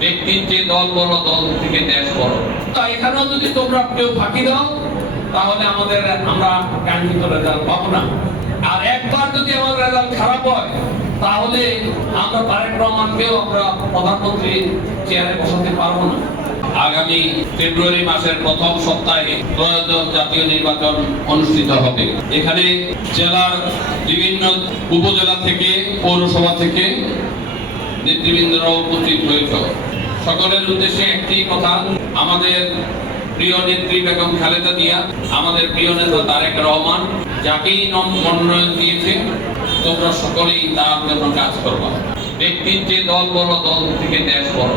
ব্যক্তির যে দল বড়, দল থেকে দেশ বড়। তা এখানেও যদি তোমরা কেউ ফাঁকি দাও তাহলে আমরা কাঙ্ক্ষিত রেজাল্ট পাবো না। আর একবার যদি আমাদের রেজাল্ট খারাপ হয় তাহলে আমরা তারেক রহমানকেও আমরা প্রধানমন্ত্রী চেয়ারে বসাতে পারবো না। আগামী ফেব্রুয়ারি মাসের প্রথম সপ্তাহে ত্রয়োদশ জাতীয় নির্বাচন অনুষ্ঠিত হবে। এখানে জেলার বিভিন্ন উপজেলা থেকে, পৌরসভা থেকে নেতৃবৃন্দরা উপস্থিত হয়েছে। সকলের উদ্দেশ্যে একটি কথা, আমাদের প্রিয় নেত্রী বেগম খালেদা জিয়া, আমাদের প্রিয় নেতা তারেক রহমান যাকেই মনোনয়ন দিয়েছে, তোমরা সকলেই তার জন্য কাজ করবা। ব্যক্তির যে দল বড়, দল থেকে দেশ বড়।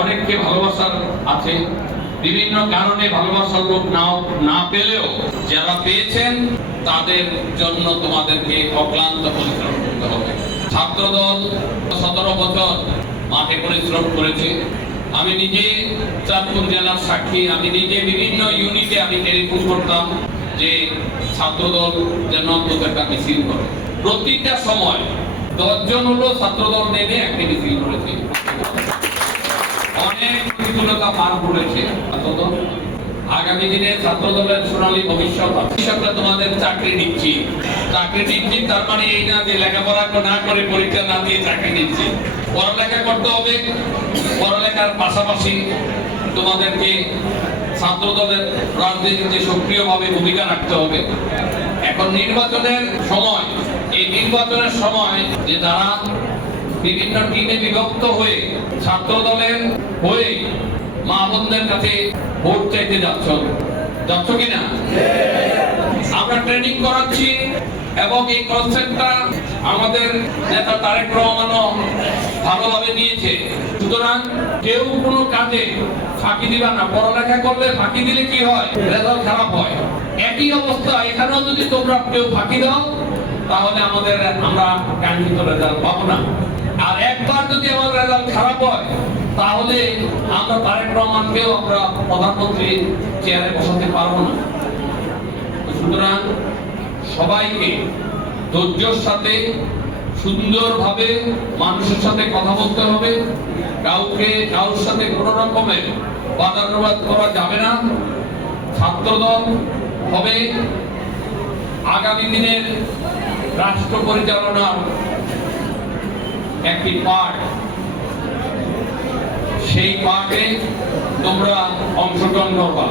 অনেককে ভালোবাসার আছে, বিভিন্ন কারণে ভালোবাসার লোক না পেলেও যারা পেয়েছেন তাদের জন্য তোমাদেরকে অক্লান্ত পরিশ্রম করতে হবে। ছাত্রদল 17 বছর মাঠে পরিশ্রম করেছে। আমি নিজে চাঁদপুর জেলার সাক্ষী। আমি নিজে বিভিন্ন ইউনিটে আমি টেলিফোন করতাম যে ছাত্রদল যেন অন্তত একটা মিছিল করে। প্রতিটা সময় 10 জন হলো ছাত্রদল নেমে একটি মিছিল করেছে। অনেক প্রতিকূলতা পার করেছে ছাত্রদল। আগামী দিনে ছাত্রদলের সোনালী ভবিষ্যৎ তোমাদের চাকরি দিচ্ছি তার মানে এই না যে লেখাপড়া না করে পরীক্ষা না দিয়ে চাকরি দিচ্ছি। পড়ালেখা করতে হবে, পড়ালেখার পাশাপাশি তোমাদেরকে ছাত্রদলের রাজনীতিতে সক্রিয়ভাবে ভূমিকা রাখতে হবে। এখন নির্বাচনের সময়, এই নির্বাচনের সময় যে যারা বিভিন্ন টিমে বিভক্ত হয়ে ছাত্রদলের হয়ে মা বোনদের কাছে ভোট চাইতে যাচ্ছ কিনা? আমরা ট্রেনিং করাচ্ছি এবং এই কনসেপ্টটা আমাদের নেতা তারেক রহমানও ভালোভাবে নিয়েছে। সুতরাং কেউ কোনো কাজে ফাঁকি দিবা না। পড়ালেখা করলে ফাঁকি দিলে কি হয়? রেজাল্ট খারাপ হয়। একই অবস্থা এখানেও যদি তোমরা কেউ ফাঁকি দাও তাহলে আমরা কাঙ্ক্ষিত রেজাল্ট পাবো না। আর একবার যদি আমাদের রেজাল্ট খারাপ হয় তাহলে আমরা তারেক রহমানকেও আমরা প্রধানমন্ত্রী চেয়ারে বসাতে পারবো না। সুতরাং সবাইকে ধৈর্যের সাথে সুন্দরভাবে মানুষের সাথে কথা বলতে হবে। কারোর সাথে কোন রকমের বাদানুবাদ করা যাবে না। ছাত্রদল হবে আগামী দিনের রাষ্ট্র পরিচালনার একটি পার্ট। সেই পার্টে তোমরা অংশগ্রহণ করবা।